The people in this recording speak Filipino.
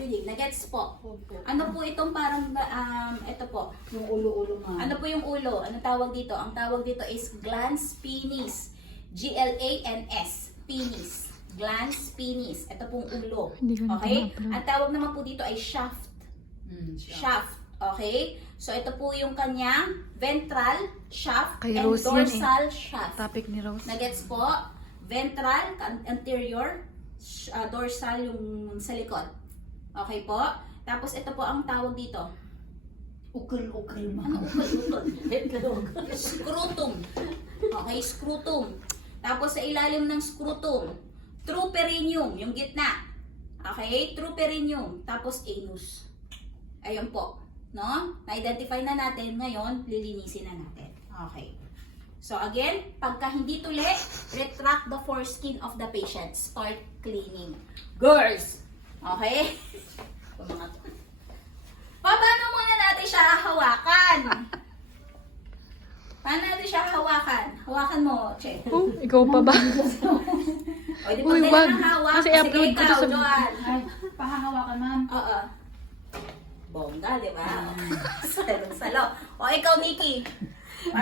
opening. Nagets po? Ano po itong parang, ito po. Yung ulo-ulo nga. Ano po yung ulo? Ano tawag dito? Ang tawag dito is glans penis. G-L-A-N-S. Penis. Glans penis. Ito pong ulo. Okay? Ang tawag naman po dito ay shaft. Shaft. Okay? So, ito po yung kanyang ventral shaft Kay and Rose yan dorsal shaft. Topic ni Rose. Nagets po? Ventral, anterior, dorsal yung sa likod. Okay po? Tapos ito po ang tawag dito. Ukol-ukol mo. Ano ukol-ukol? Scrotum. Okay, scrotum. Tapos sa ilalim ng scrotum, true perineum, yung gitna. Okay, true perineum. Tapos anus. Ayun po. No? Na-identify na natin. Ngayon, lilinisin na natin. Okay. So again, pagka hindi tuli, retract the foreskin of the patient. Start cleaning. Girls! Okay? Paano muna natin siya hawakan? Paano natin siya hawakan? Hawakan mo, Che. Oh, ikaw pa ba? O, di Uy, pag wag. ng hawak. Kasi Sige, upload ko to ikaw, sa- Joanne. Ay, pahahawakan, ma'am. Oo. Bongga, di ba? Salong-salo. O, ikaw, Nikki.